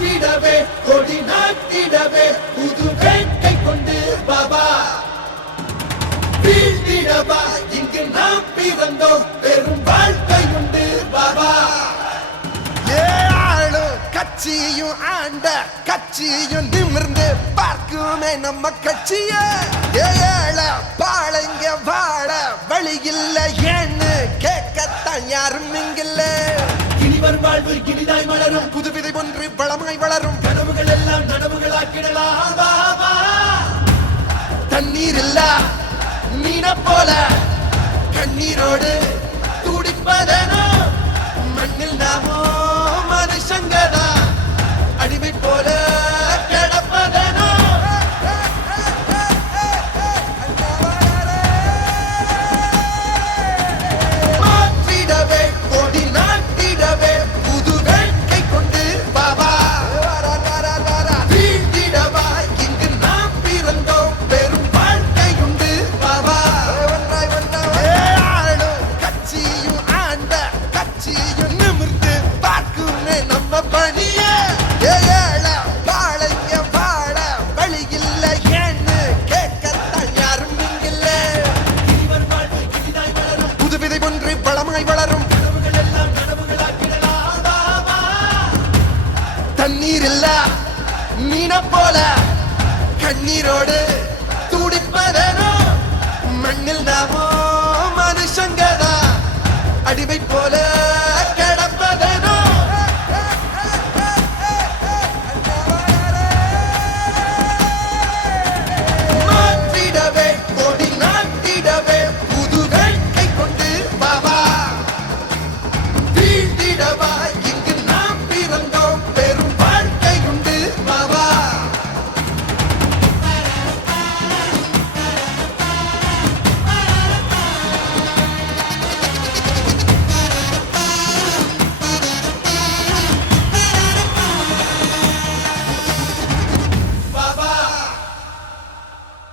நாட்டிடவே கொடி நாட்டிடவே புது வேட்டை கொண்டு பாபா வீழ்த்திடவா இங்கு நாம் பிறந்தோம் பெரும் வாழ்க்கை உண்டு பாபா கட்சியும் ஆண்ட கட்சியும் நிமிர்ந்து பார்க்குமே நம்ம கட்சிய. ஏழ பாளைங்க வாழ வழி இல்லை ஏன்னு கேட்கத்தான் யாரும் இங்கில்லை. இனிவர் வாழ்வு இனிதாய் மலரும். புது விதை ஒன்று பழமாய் வளரும். கனவுகள் எல்லாம் நனவுகளாக்கிடலாம் தண்ணீர் இல்ல மீன போல. கண்ணீரோடு துடிப்பதனோ தமிழை வளரும். தண்ணீர் இல்ல மீன போல கண்ணீரோடு துடிப்பதனோ மண்ணில் நாமோ மனுஷங்கதா அடிமை போல